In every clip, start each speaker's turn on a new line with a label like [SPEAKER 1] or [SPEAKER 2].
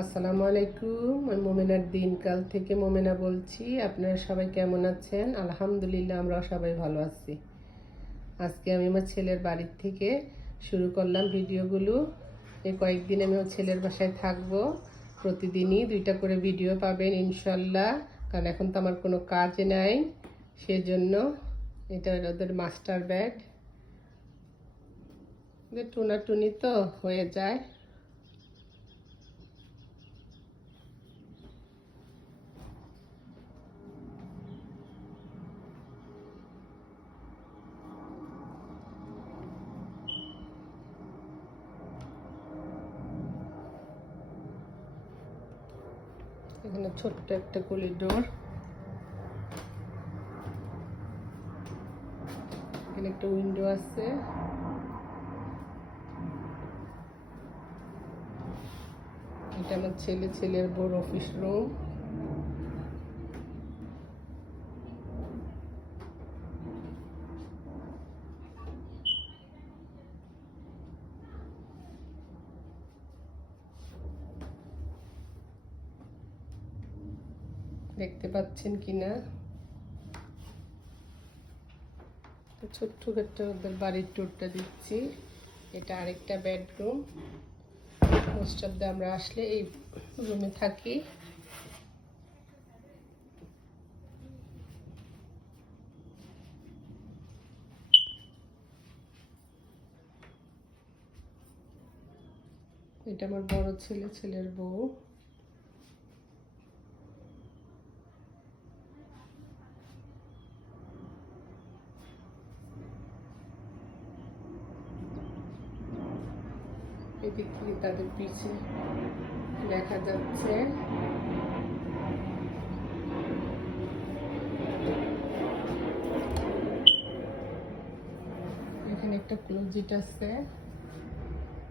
[SPEAKER 1] আসসালামু আলাইকুম, আমি মোমেনার দিনকাল থেকে মোমেনা বলছি। আপনারা সবাই কেমন আছেন? আলহামদুলিল্লাহ আমরা সবাই ভালো আছি। আজকে আমি আমার ছেলের বাড়ির থেকে শুরু করলাম ভিডিওগুলো। এই কয়েকদিন আমি আমার ছেলের বাসায় থাকব। প্রতিদিনই দুইটা করে ভিডিও পাবেন, ইনশাল্লাহ। কারণ এখন তো আমার কোনো কাজ নাই, সেজন্য এটা ওদের মাস্টার ব্যাড টুনা টুনি তো হয়ে যায়। এখানে ছোট্ট একটা কলিডোর এখানে একটা উইন্ডো আছে। এটা আমার ছেলে, ছেলের বড় অফিস রুম। দেখতে পাচ্ছেন কিনা? ছোট্ট একটা ওদের বাড়ির ট্যুরটা দিচ্ছি। এটা আরেকটা বেডরুম মোস্ট অফ আমরা আসলে এই রুমে থাকি। এটা আমার বড় ছেলে, ছেলের বউ। এদিক তাদের পিছে দেখা যাচ্ছে। এখানে একটা ক্লোজিট আছে।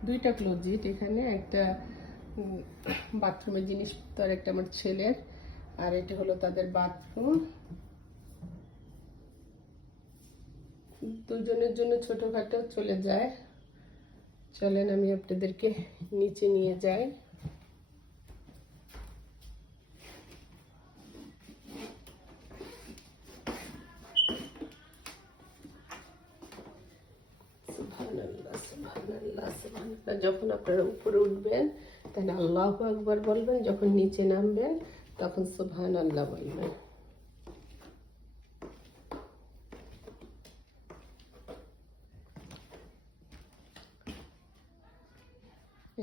[SPEAKER 1] দুইটা ক্লোজিট এখানে একটা বাথরুমের জিনিসপত্র আর একটা আমার ছেলের, আর এটা হলো তাদের বাথরুম দুজনের জন্য ছোটখাটো চলে যায়। চলেন, আমি আপনাদেরকে নিচে নিয়ে যাই। যখন আপনারা উপরে উঠবেন, তাহলে আল্লাহ একবার বলবেন, যখন নিচে নামবেন, তখন সুবহান আল্লাহ বলবেন।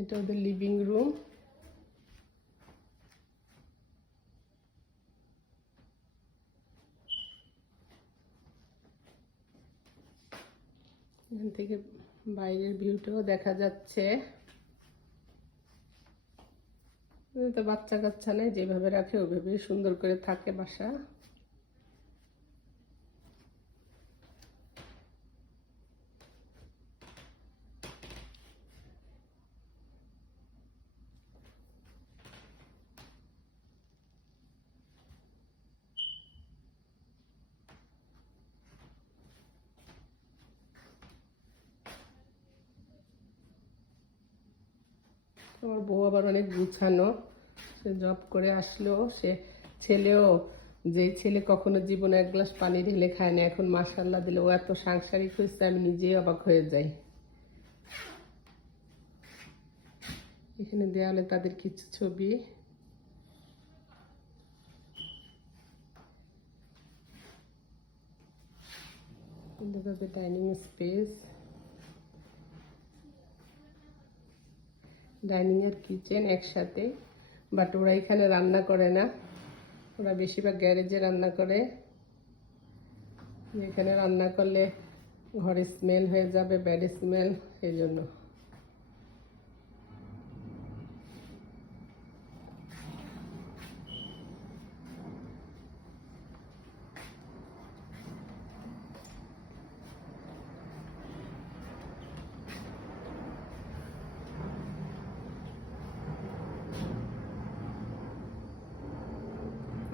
[SPEAKER 1] এটা ওদের লিভিং রুম এখান থেকে বাইরের ভিউটাও দেখা যাচ্ছে। বাচ্চা কাচ্চা নেই, যেভাবে রাখে ওইভাবেই সুন্দর করে থাকে বাসা। আমার বউ আবার অনেক গুছানো। সে জব করে আসলো, সে ছেলেও যে ছেলে কখনো জীবনে এক গ্লাস পানি ঢেলে খায় না, এখন মাসাল্লাহ দিলে ও এত সাংসারিক হয়েছে, আমি নিজেই অবাক হয়ে যাই। এখানে দেওয়ালে তাদের কিছু ছবি। তাদের ডাইনিং স্পেস ডাইনিং আর কিচেন একসাথে, বাট ওরা এখানে রান্না করে না। ওরা বেশিরভাগ গ্যারেজে রান্না করে। এখানে রান্না করলে ঘরে স্মেল হয়ে যাবে ব্যাড স্মেল সেই জন্য।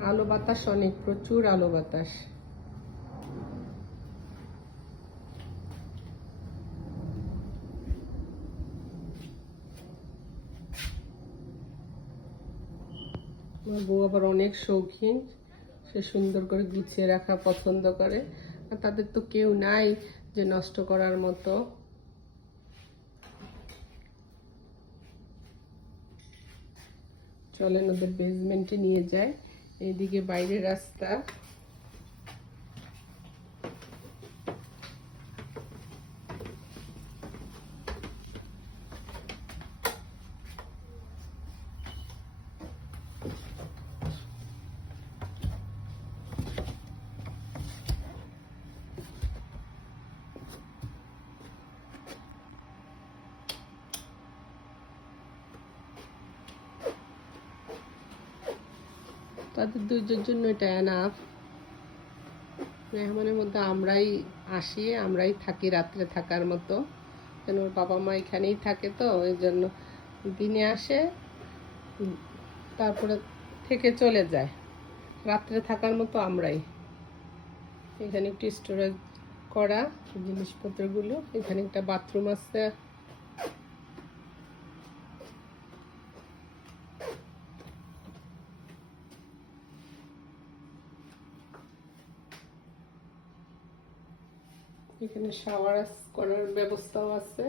[SPEAKER 1] আলো বাতাস, অনেক প্রচুর আলো বাতাস। আমার বউ আবার অনেক শৌখিন। সে সুন্দর করে গুছিয়ে রাখা পছন্দ করে। আর তাদের তো কেউ নাই যে নষ্ট করার মতো। চলেন ওদের বেসমেন্টে নিয়ে যায় এইদিকে বাইরের রাস্তা। তাদের দুইজনের জন্য এটা এনাফ মেহমানের মধ্যে আমরাই আসি, আমরাই থাকি রাত্রে থাকার মতো। কেন ওর বাবা মা এখানেই থাকে তো, ওই জন্য দিনে আসে, তারপরে থেকে চলে যায়। রাত্রে থাকার মতো আমরাই। এখানে একটু স্টোরেজ করা জিনিসপত্রগুলো, এখানে একটা বাথরুম আছে। এখানে শাওয়ার করার ব্যবস্থাও আছে।